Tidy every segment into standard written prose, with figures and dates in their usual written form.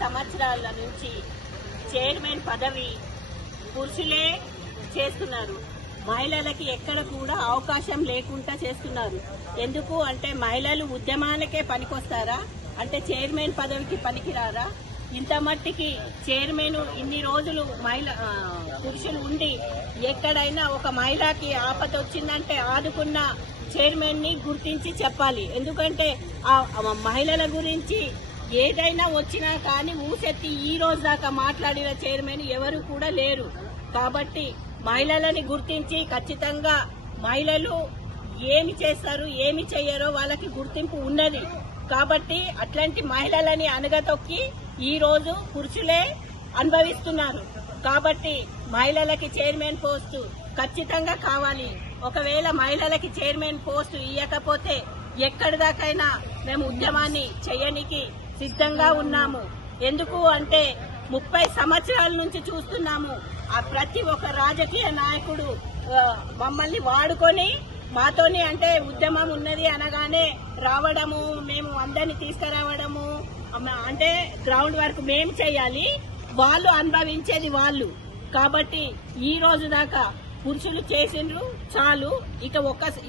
సంవత్సరాల నుంచి చైర్మన్ పదవి పురుషులే చేస్తున్నారు. మహిళలకి ఎక్కడ కూడా అవకాశం లేకుండా చేస్తున్నారు. ఎందుకు అంటే మహిళలు ఉద్యమానికే పనికొస్తారా అంటే చైర్మన్ పదవికి పనికిరారా? ఇంత మట్టికి చైర్మన్ ఇన్ని రోజులు పురుషులు ఉండి ఎక్కడైనా ఒక మహిళకి ఆపద వచ్చిందంటే ఆదుకున్న చైర్మన్ ని గుర్తించి చెప్పాలి. ఎందుకంటే ఆ మహిళల గురించి ఏదైనా వచ్చినా కానీ ఊసెత్తి ఈ రోజు దాకా మాట్లాడిన చైర్మన్ ఎవరు కూడా లేరు. కాబట్టి మహిళలని గుర్తించి ఖచ్చితంగా మహిళలు ఏమి చేస్తారు ఏమి చెయ్యరో వాళ్ళకి గుర్తింపు ఉన్నది. కాబట్టి అట్లాంటి మహిళలని అనగతొక్కి ఈ రోజు పురుషులే అనుభవిస్తున్నారు. కాబట్టి మహిళలకి చైర్మన్ పోస్టు ఖచ్చితంగా కావాలి. ఒకవేళ మహిళలకి చైర్మన్ పోస్టు ఇవ్వకపోతే ఎక్కడి దాకైనా మేము ఉద్యమాన్ని చేయడానికి సిద్ధంగా ఉన్నాము. ఎందుకు అంటే 30 సంవత్సరాల నుంచి చూస్తున్నాము. ఆ ప్రతి ఒక్క రాజకీయ నాయకుడు మమ్మల్ని వాడుకొని మాతోని అంటే ఉద్యమం ఉన్నది అనగానే రావడము, మేము అందరినీ తీసుకురావడము, అంటే గ్రౌండ్ వర్క్ మేము చేయాలి, వాళ్ళు అనుభవించేది వాళ్ళు. కాబట్టి ఈ రోజు దాకా పురుషులు చేసిండ్రు చాలు. ఇక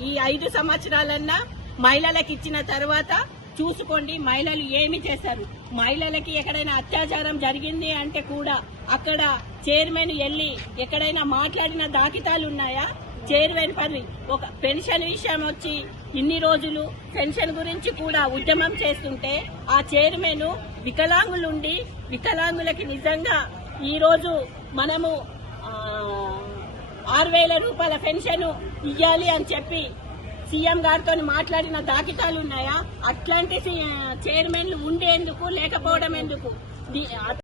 ఈ 5 సంవత్సరాలన్నా మహిళలకు ఇచ్చిన తర్వాత చూసుకోండి మహిళలు ఏమి చేస్తారు. మహిళలకి ఎక్కడైనా అత్యాచారం జరిగింది అంటే కూడా అక్కడ చైర్మన్ వెళ్ళి ఎక్కడైనా మాట్లాడిన దాఖితాలు ఉన్నాయా? చైర్మన్ పదవి ఒక పెన్షన్ విషయం వచ్చి ఇన్ని రోజులు పెన్షన్ గురించి కూడా ఉద్యమం చేస్తుంటే ఆ చైర్మన్ వికలాంగులుండి వికలాంగులకి నిజంగా ఈ రోజు మనము 6,000 రూపాయల పెన్షన్ ఇవ్వాలి అని చెప్పి సీఎం గారితో మాట్లాడిన దాఖితాలు ఉన్నాయా? అట్లాంటి చైర్మన్లు ఉండేందుకు లేకపోవడం ఎందుకు?